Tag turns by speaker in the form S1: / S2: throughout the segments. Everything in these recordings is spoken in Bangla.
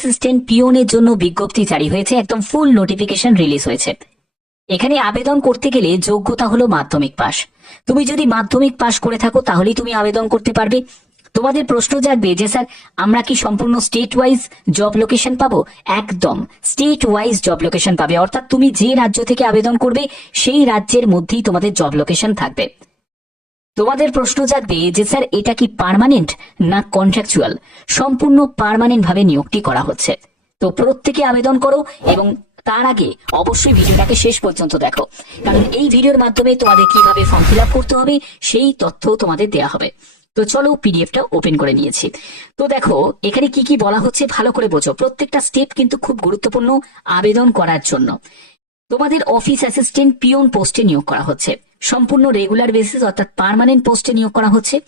S1: অ্যাসিস্ট্যান্ট পিওনের জন্য বিজ্ঞপ্তি জারি হয়েছে, একদম ফুল নোটিফিকেশন রিলিজ হয়েছে। এখানে আবেদন করতে গেলে যোগ্যতা হলো মাধ্যমিক পাস তুমি যদি মাধ্যমিক পাস করে থাকো, তাহলেই তুমি আবেদন করতে পারবে। তোমাদের প্রশ্ন জাগবে যে, স্যার, আমরা কি সম্পূর্ণ স্টেট ওয়াইজ জব লোকেশন পাবো? একদম স্টেট ওয়াইজ জব লোকেশন পাবে। অর্থাৎ তুমি যে রাজ্য থেকে আবেদন করবে, সেই রাজ্যের মধ্যেই তোমাদের জব লোকেশন থাকবে। তোমাদের প্রশ্ন জাগবে যে স্যার, এটা কি পার্মানেন্ট না কন্ট্রাকচুয়াল? সম্পূর্ণ পার্মানেন্ট ভাবে নিয়োগটি করা হচ্ছে। তো প্রত্যেকে আবেদন করো এবং তার আগে অবশ্যই ভিডিওটাকে শেষ পর্যন্ত দেখো। কারণ এই ভিডিওর মাধ্যমে তোমাদের কীভাবে ফর্ম ফিল করতে হবে, সেই তথ্য তোমাদের দেয়া হবে। তো চলো পিডিএফটা ওপেন করে নিয়েছি। তো দেখো, এখানে কি কি বলা হচ্ছে ভালো করে বোঝো। প্রত্যেকটা স্টেপ কিন্তু খুব গুরুত্বপূর্ণ আবেদন করার জন্য। তোমাদের অফিস অ্যাসিস্ট্যান্ট পিওন পোস্টে নিয়োগ করা হচ্ছে। সম্পূর্ণ রেগুলার বেসিস অর্থাৎ পারমানেন্ট পোস্টে নিয়োগ করা হচ্ছে।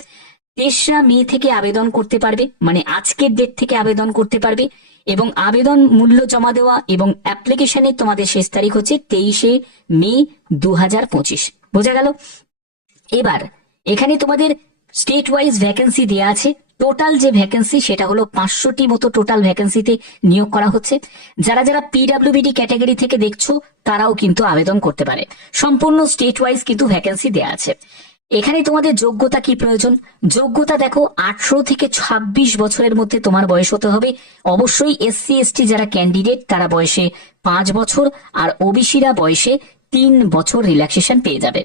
S1: তেসরা মে থেকে আবেদন করতে পারবে মানে আজকের ডেট থেকে আবেদন করতে পারবে এবং আবেদন মূল্য জমা দেওয়া এবং অ্যাপ্লিকেশনের তোমাদের শেষ তারিখ হচ্ছে তেইশে মে দু হাজার পঁচিশ। বোঝা গেল? এবার, এখানে তোমাদের স্টেট ওয়াইজ ভ্যাকেন্সি দেওয়া আছে। টোটাল যে ভ্যাকেন্সি সেটা হলো পাঁচশোটি মতো টোটাল ভ্যাকেন্সিতে নিয়োগ করা হচ্ছে। যারা যারা পিডাব্লিউবিডি ক্যাটাগরি থেকে দেখছ, তারাও কিন্তু আবেদন করতে পারে। সম্পূর্ণ স্টেট ওয়াইজ কিন্তু ভ্যাকেন্সি দেওয়া আছে। এখানে তোমাদের যোগ্যতা কি প্রয়োজন? যোগ্যতা দেখো, আঠারো থেকে ছাব্বিশ বছরের মধ্যে তোমার বয়স হতে হবে। অবশ্যই এসসি এসটি যারা ক্যান্ডিডেট তারা বয়সে পাঁচ বছর, আর ওবিসিরা বয়সে তিন বছর রিল্যাক্সেশন পেয়ে যাবে।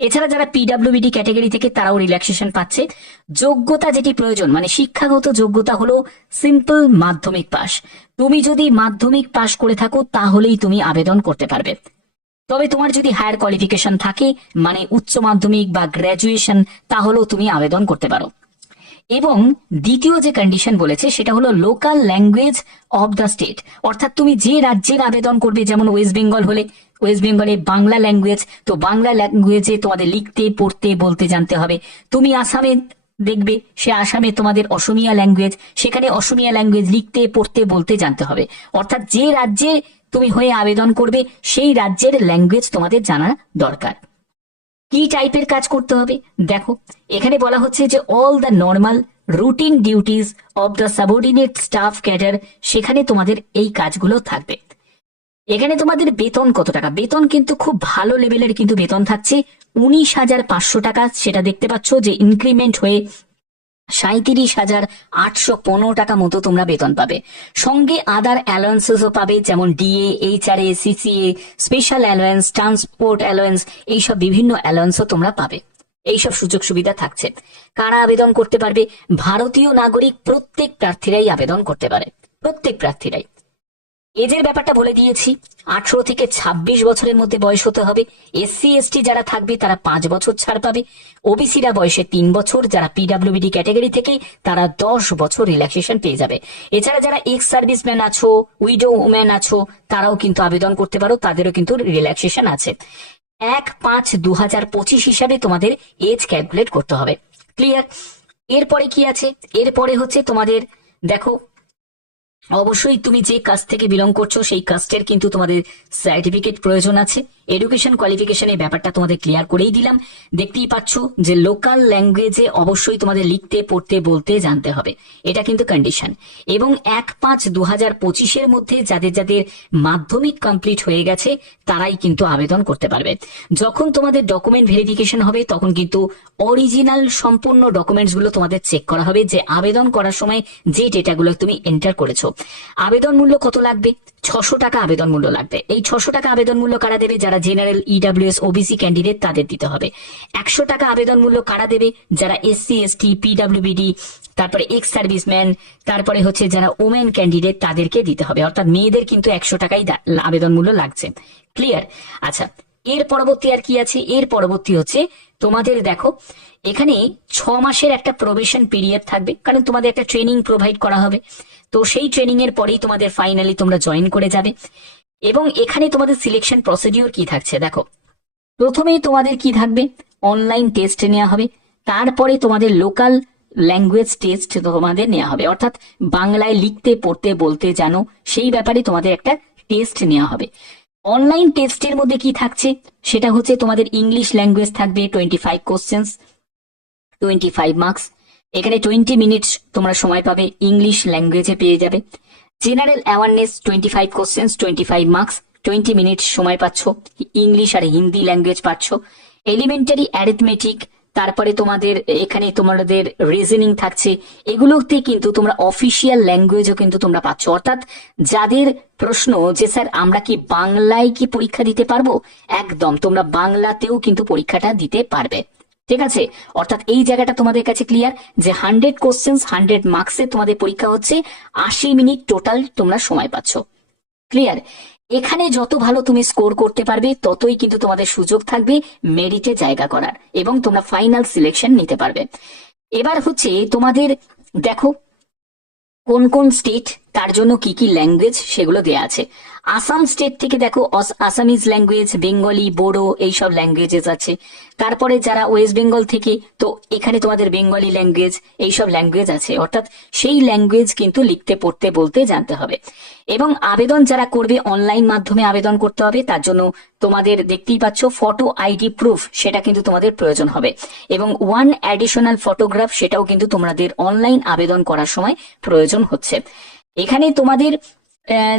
S1: এছাড়া যারা পিডাব্লিউবিডি ক্যাটাগরি থেকে তারাও রিল্যাক্সেশন পাচ্ছে। যোগ্যতা যেটি প্রয়োজন মানে শিক্ষাগত যোগ্যতা হলো সিম্পল মাধ্যমিক পাস তুমি যদি মাধ্যমিক পাস করে থাকো, তাহলেই তুমি আবেদন করতে পারবে। তবে তোমার যদি হায়ার কোয়ালিফিকেশন থাকে মানে উচ্চ মাধ্যমিক বা গ্র্যাজুয়েশন তাহলেও তুমি আবেদন করতে পারো। এবং দ্বিতীয় যে কন্ডিশন বলেছে, সেটা হলো local language of the state অর্থাৎ তুমি যে রাজ্যের আবেদন করবে, যেমন ওয়েস্ট বেঙ্গল হলে ওয়েস্ট বেঙ্গলে বাংলা ল্যাঙ্গুয়েজ তো বাংলা ল্যাঙ্গুয়েজে তোমাদের লিখতে, পড়তে, বলতে জানতে হবে। তুমি আসামে দেখবে, সে আসামে তোমাদের অসমিয়া ল্যাঙ্গুয়েজ সেখানে অসমিয়া ল্যাঙ্গুয়েজ লিখতে, পড়তে, বলতে জানতে হবে। অর্থাৎ যে রাজ্যে তুমি হয়ে আবেদন করবে, সেই রাজ্যের ল্যাঙ্গুয়েজ তোমাদের জানা দরকার। কি টাইপের কাজ করতে হবে? দেখো, এখানে বলা হচ্ছে যে all the normal routine duties of the subordinate staff cadre সেখানে তোমাদের এই কাজগুলো থাকবে। এখানে তোমাদের বেতন কত টাকা? বেতন কিন্তু খুব ভালো লেভেলের কিন্তু বেতন থাকছে। উনিশ হাজার পাঁচশো টাকা সেটা দেখতে পাচ্ছ যে ইনক্রিমেন্ট হয়ে সাঁত্রিশ হাজার আটশো পনেরো টাকা মতো তোমরা বেতন পাবে। সঙ্গে আদার অ্যালোয়েন্সেসও পাবে, যেমন DA HRA CCA special allowance transport allowance এইসব বিভিন্ন অ্যালোয়েন্সও তোমরা পাবে। এইসব সুযোগ সুবিধা থাকছে। কারা আবেদন করতে পারবে? ভারতীয় নাগরিক প্রত্যেক প্রার্থীরাই আবেদন করতে পারে। প্রত্যেক প্রার্থীরাই। এজের ব্যাপারটা বলে দিয়েছি, আঠারো থেকে ২৬ বছরের মধ্যে বয়স হতে হবে। এসসি এসটি যারা থাকবে, তারা পাঁচ বছর ছাড় পাবে। ওবিসিরা বয়সে তিন বছর, যারা পিডাব্লিউবিডি ক্যাটাগরি থেকে, তারা দশ বছর রিল্যাক্সেশন পেয়ে যাবে। এছাড়া যারা এক্স সার্ভিসম্যান আছো উইডো উম্যান আছো, তারাও কিন্তু আবেদন করতে পারো, তাদেরও কিন্তু রিল্যাক্সেশন আছে। এক পাঁচ দু হাজার পঁচিশ হিসাবে তোমাদের এজ ক্যালকুলেট করতে হবে। ক্লিয়ার এরপরে কি আছে? এরপরে হচ্ছে তোমাদের, দেখো অবশ্যই তুমি যে কাজ থেকে বিলং করছ সেই কাজটির কিন্তু তোমাদের সার্টিফিকেট প্রয়োজন আছে। এডুকেশন কোয়ালিফিকেশনের ব্যাপারটা তোমাদের ক্লিয়ার করেই দিলাম। দেখতেই পাচ্ছ যে লোকাল ল্যাঙ্গুয়েজে অবশ্যই তোমাদের লিখতে, পড়তে, বলতে জানতে হবে। এটা কিন্তু কন্ডিশন এবং এক পাঁচ দু হাজার পঁচিশের মধ্যে যাদের যাদের মাধ্যমিক কমপ্লিট হয়ে গেছে, তারাই কিন্তু আবেদন করতে পারবে। যখন তোমাদের ডকুমেন্ট ভেরিফিকেশন হবে, তখন কিন্তু অরিজিনাল সম্পূর্ণ ডকুমেন্টসগুলো তোমাদের চেক করা হবে যে আবেদন করার সময় যে ডেটাগুলো তুমি এন্টার করেছ। আবেদন মূল্য কত লাগবে? ছশো টাকা আবেদন মূল্য লাগবে। এই ছশো টাকা আবেদন মূল্য কারা দেবে? যারা জেনারেল ইডাব্লিউএস ওবিসি ক্যান্ডিডেট তাদের দিতে হবে। একশো টাকা আবেদন মূল্য কারা দেবে? যারা এসসি এসটি পিডাব্লিউবিডি তারপরে এক্স সার্ভিসম্যান তারপরে হচ্ছে যারা ওমেন ক্যান্ডিডেট তাদেরকে দিতে হবে। অর্থাৎ মেয়েদের কিন্তু একশো টাকাই আবেদন মূল্য লাগছে। ক্লিয়ার আচ্ছা এর পরবর্তী আর কি আছে? এর পরবর্তী হচ্ছে তোমাদের দেখো, এখানে ছ মাসের একটা প্রবেশন পিরিয়ড থাকবে, কারণ তোমাদের একটা ট্রেনিং প্রোভাইড করা হবে। তো সেই ট্রেনিং এর পরেই তোমাদের ফাইনালি তোমরা জয়েন করে যাবে। এবং এখানে তোমাদের সিলেকশন প্রসিডিওর কি থাকছে, দেখো। প্রথমেই তোমাদের কি থাকবে? অনলাইন টেস্ট নেওয়া হবে। তারপরে তোমাদের লোকাল ল্যাঙ্গুয়েজ টেস্ট তোমাদের নেওয়া হবে। অর্থাৎ বাংলায় লিখতে, পড়তে, বলতে জানো, সেই ব্যাপারে তোমাদের একটা টেস্ট নেওয়া হবে। অনলাইন টেস্টের মধ্যে কি থাকছে? সেটা হচ্ছে তোমাদের ইংলিশ ল্যাঙ্গুয়েজ থাকবে twenty five questions twenty five marks এখানে টোয়েন্টি মিনিটস তোমরা সময় পাবে ইংলিশ ল্যাঙ্গুয়েজে পেয়ে যাবে। General awareness twenty five questions twenty five marks twenty minute সময় পাচ্ছ ইংলিশ আর হিন্দি ল্যাঙ্গুয়েজ পাচ্ছ। এলিমেন্টারি অ্যারিথমেটিক তারপরে তোমাদের এখানে তোমাদের রিজনিং থাকছে। এগুলোতে কিন্তু তোমরা অফিসিয়াল ল্যাঙ্গুয়েজও কিন্তু তোমরা পাচ্ছ। অর্থাৎ যাদের প্রশ্ন যে, স্যার, আমরা কি বাংলায় কি পরীক্ষা দিতে পারব? একদম, তোমরা বাংলাতেও কিন্তু পরীক্ষাটা দিতে পারবে। ঠিক আছে? অর্থাৎ এই জায়গাটা তোমাদের কাছে ক্লিয়ার যে হান্ড্রেড কোশ্চেন্স হান্ড্রেড মার্কসে তোমাদের পরীক্ষা হচ্ছে, আশি মিনিট টোটাল তোমরা সময় পাচ্ছ। ক্লিয়ার এখানে যত ভালো তুমি স্কোর করতে পারবে, ততই কিন্তু তোমাদের সুযোগ থাকবে মেরিটে জায়গা করার এবং তোমরা ফাইনাল সিলেকশন নিতে পারবে। এবার হচ্ছে তোমাদের, দেখো, কোন কোন স্টেট তার জন্য কি কি ল্যাঙ্গুয়েজ সেগুলো দেয়া আছে। আসাম স্টেট থেকে দেখো আসামিজ ল্যাঙ্গুয়েজ বেঙ্গলি বোডো এইসব ল্যাঙ্গুয়েজেস আছে। তারপরে যারা ওয়েস্ট বেঙ্গল থেকে, তো এখানে তোমাদের বেঙ্গলি ল্যাঙ্গুয়েজ এইসব ল্যাঙ্গুয়েজ আছে। অর্থাৎ সেই ল্যাঙ্গুয়েজ কিন্তু লিখতে, পড়তে, বলতে জানতে হবে। এবং আবেদন যারা করবে অনলাইন মাধ্যমে আবেদন করতে হবে, তার জন্য তোমাদের দেখতেই পাচ্ছ ফটো আইডি প্রুফ সেটা কিন্তু তোমাদের প্রয়োজন হবে। এবং ওয়ান অ্যাডিশনাল ফটোগ্রাফ সেটাও কিন্তু তোমাদের অনলাইন আবেদন করার সময় প্রয়োজন হচ্ছে। এখানে তোমাদের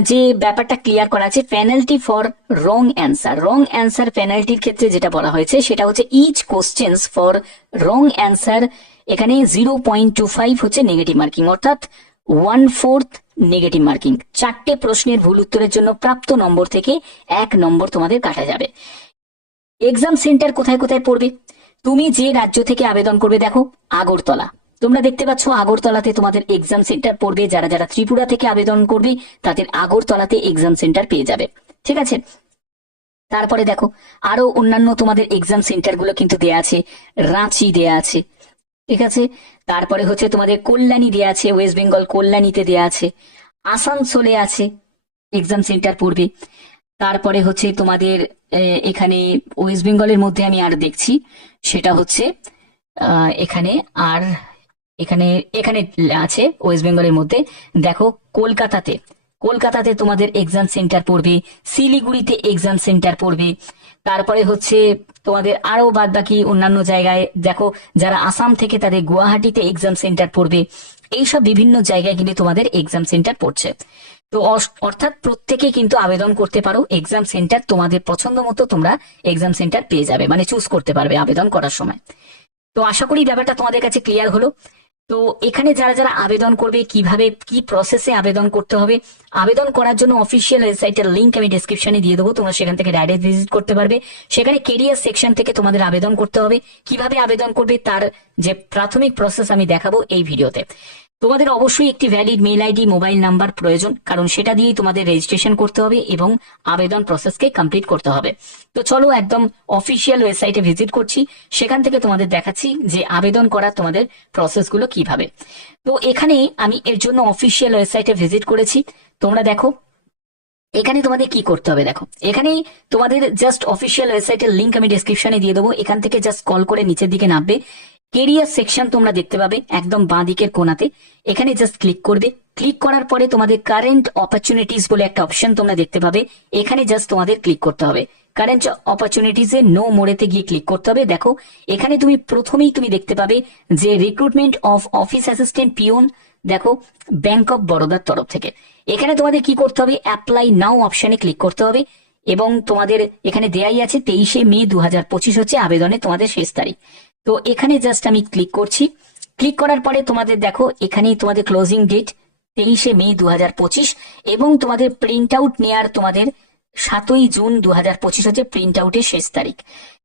S1: যে ব্যাপারটা ক্লিয়ার করা আছে penalty for wrong answer wrong answer পেনাল্টির ক্ষেত্রে যেটা বলা হয়েছে, সেটা হচ্ছে each questions for wrong answer এখানে জিরো পয়েন্ট টু ফাইভ হচ্ছে নেগেটিভ মার্কিং অর্থাৎ ওয়ান ফোর্থ নেগেটিভ মার্কিং চারটে প্রশ্নের ভুল উত্তরের জন্য প্রাপ্ত নম্বর থেকে এক নম্বর তোমাদের কাটা যাবে। এক্সাম সেন্টার কোথায় কোথায় পড়বে? তুমি যে রাজ্য থেকে আবেদন করবে, দেখো, আগরতলা। তোমরা দেখতে পাচ্ছ, আগরতলাতে তোমাদের এক্সাম সেন্টার পড়বে। যারা যারা ত্রিপুরা থেকে আবেদন করবে, তাদের আগরতলাতে এক্সাম সেন্টার পেয়ে যাবে। ঠিক আছে? তারপরে দেখো, আরও অন্যান্য তোমাদের এক্সাম সেন্টারগুলো কিন্তু দেয়া আছে। রাঁচি দেয়া আছে। ঠিক আছে? তারপরে হচ্ছে তোমাদের কল্যাণী দেয়া আছে ওয়েস্ট বেঙ্গল কল্যাণীতে দেয়া আছে। আসানসোলে আছে এক্সাম সেন্টার পড়বে। তারপরে হচ্ছে তোমাদের এখানে ওয়েস্ট বেঙ্গলের মধ্যে আমি আর দেখছি। সেটা হচ্ছে এখানে আর এখানে এখানে আছে ওয়েস্ট বেঙ্গলের মধ্যে। দেখো, কলকাতাতে। কলকাতাতে তোমাদের এক্সাম সেন্টার পড়বে, শিলিগুড়িতে এক্সাম সেন্টার পড়বে। তারপরে হচ্ছে তোমাদের আরও বাদ বাকি অন্যান্য জায়গায়, দেখো, যারা আসাম থেকে তাদের গুয়াহাটিতে এক্সাম সেন্টার পড়বে। এইসব বিভিন্ন জায়গায় কিন্তু তোমাদের এক্সাম সেন্টার পড়ছে। তো অর্থাৎ প্রত্যেকে কিন্তু আবেদন করতে পারো এক্সাম সেন্টার তোমাদের পছন্দ মতো তোমরা এক্সাম সেন্টার পেয়ে যাবে মানে চুজ করতে পারবে আবেদন করার সময়। তো আশা করি ব্যাপারটা তোমাদের কাছে ক্লিয়ার হলো। তো এখানে যারা যারা আবেদন করবে, কীভাবে, কি প্রসেসে আবেদন করতে হবে, আবেদন করার জন্য অফিসিয়াল ওয়েবসাইটের লিঙ্ক আমি ডেসক্রিপশনে দিয়ে দেবো, তোমরা সেখান থেকে ডাইরেক্ট ভিজিট করতে পারবে। সেখানে কেরিয়ার সেকশন থেকে তোমাদের আবেদন করতে হবে। কীভাবে আবেদন করবে, তার যে প্রাথমিক প্রসেস আমি দেখাবো এই ভিডিওতে তোমাদের অবশ্যই একটি valid mail ID mobile number প্রয়োজন, কারণ সেটা দিয়েই তোমাদের রেজিস্ট্রেশন করতে হবে এবং আবেদন প্রসেসকে কমপ্লিট করতে হবে। তো চলো একদম অফিসিয়াল ওয়েবসাইটে ভিজিট করছি। সেখান থেকে তোমাদের দেখাচ্ছি যে আবেদন করার তোমাদের প্রসেসগুলো কীভাবে। তো এখানে আমি এর জন্য অফিসিয়াল ওয়েবসাইটে ভিজিট করেছি। তোমরা দেখো, এখানে তোমাদের কি করতে হবে দেখো। এখানে তোমাদের জাস্ট অফিসিয়াল ওয়েবসাইটের লিংক আমি ডেসক্রিপশনে দিয়ে দেবো। এখান থেকে জাস্ট কল করে নিচের দিকে নামবে। কেরিয়ার সেকশন তোমরা দেখতে পাবে একদম বাঁ দিকের কোনাতে এখানে জাস্ট ক্লিক করবে। ক্লিক করার পরে তোমাদের কারেন্ট অপরচুনিটিস বলে একটা অপশন তোমরা দেখতে পাবে। এখানে জাস্ট তোমাদের ক্লিক করতে হবে। কারেন্ট অপরচুনিটিসে নো মোড়েতে গিয়ে ক্লিক করতে হবে। দেখো, এখানে তুমি প্রথমেই তুমি দেখতে পাবে যে recruitment of office assistant peon দেখো ব্যাংক অফ বরোদার তরফ থেকে। এখানে তোমাদের কি করতে হবে? অ্যাপ্লাই নাও অপশনে ক্লিক করতে হবে। এবং তোমাদের এখানে দেয়াই আছে তেইশে মে দু হাজার পঁচিশ হচ্ছে আবেদনে তোমাদের শেষ তারিখ। তো এখানে জাস্ট আমি ক্লিক করছি। ক্লিক করার পরে তোমাদের দেখো, এখানেই তোমাদের ক্লোজিং ডেট তেইশে মে দু হাজার পঁচিশ এবং তোমাদের প্রিন্ট আউট নেয়ার তোমাদের সাতই জুন দু হাজার পঁচিশ হচ্ছে প্রিন্ট আউটের শেষ তারিখ।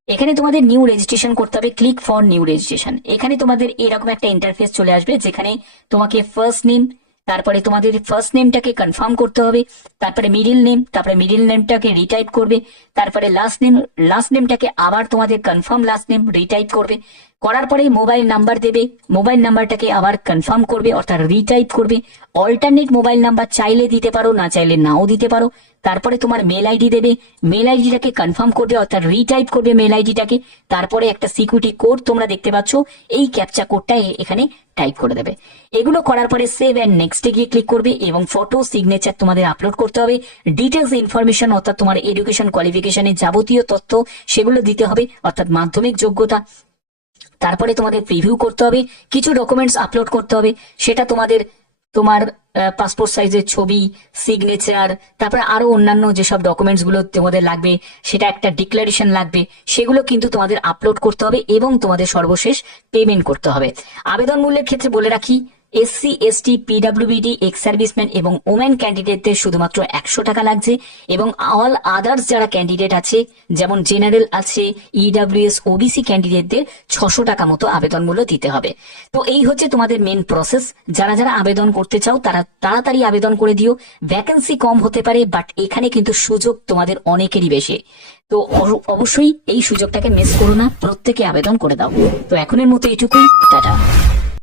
S1: এখানে তোমাদের নিউ রেজিস্ট্রেশন করতে হবে ক্লিক ফর নিউ রেজিস্ট্রেশন এখানে তোমাদের এরকম একটা ইন্টারফেস চলে আসবে যেখানে তোমাকে ফার্স্ট নেম তারপরে তোমাদের ফার্স্ট নেমটাকে কনফার্ম করতে হবে, তারপরে মিডিল নেম তারপরে মিডিল নেমটাকে রিটাইপ করবে, তারপরে লাস্ট নেম লাস্ট নেমটাকে আবার তোমাদের কনফার্ম লাস্ট নেম রিটাইপ করবে। করার পরে মোবাইল নাম্বার দেবে, মোবাইল নাম্বারটাকে আবার কনফার্ম করবে, অর্থাৎ রিটাইপ করবে। অল্টারনেট মোবাইল নাম্বার চাইলে দিতে পারো, না চাইলে নাও দিতে পারো। তারপরে তোমার মেল আইডি দেবে মেল আইডিটাকে কনফার্ম করবে, অর্থাৎ রিটাইপ করবে মেল আইডিটাকে তারপরে একটা সিকিউরিটি কোড তোমরা দেখতে পাচ্ছ, এই ক্যাপচা কোডটা এখানে টাইপ করে দেবে। এগুলো করার পরে সেভ অ্যান্ড নেক্সটে গিয়ে ক্লিক করবে এবং ফটো সিগনেচার তোমাদের আপলোড করতে হবে। ডিটেলস ইনফরমেশন অর্থাৎ তোমার এডুকেশন কোয়ালিফিকেশনের যাবতীয় তথ্য সেগুলো দিতে হবে, অর্থাৎ মাধ্যমিক যোগ্যতা। তারপরে তোমাদের প্রিভিউ করতে হবে, কিছু ডকুমেন্টস আপলোড করতে হবে, সেটা তোমাদের, তোমার পাসপোর্ট সাইজের ছবি সিগনেচার তারপরে আরও অন্যান্য যেসব ডকুমেন্টসগুলো তোমাদের লাগবে, সেটা একটা ডিক্লারেশন লাগবে, সেগুলো কিন্তু তোমাদের আপলোড করতে হবে এবং তোমাদের সর্বশেষ পেমেন্ট করতে হবে। আবেদন মূল্যের ক্ষেত্রে বলে রাখি SC, ST, PWBD ex serviceman এবং ওমেন ক্যান্ডিডেটদের শুধুমাত্র একশো টাকা লাগছে এবং অল আদার্স যারা ক্যান্ডিডেট আছে, যেমন জেনারেল আছে ইডাব্লিউএস ওবিসি ক্যান্ডিডেটদের ছশো টাকা মতো আবেদন মূল্য দিতে হবে। তো এই হচ্ছে তোমাদের মেন প্রসেস যারা যারা আবেদন করতে চাও, তারা তাড়াতাড়ি আবেদন করে দিও। ভ্যাকেন্সি কম হতে পারে বাট এখানে কিন্তু সুযোগ তোমাদের অনেকেরই বেশি। তো অবশ্যই এই সুযোগটাকে মিস করো না, প্রত্যেকে আবেদন করে দাও। তো এখনের মতো এটুকুই টাটা।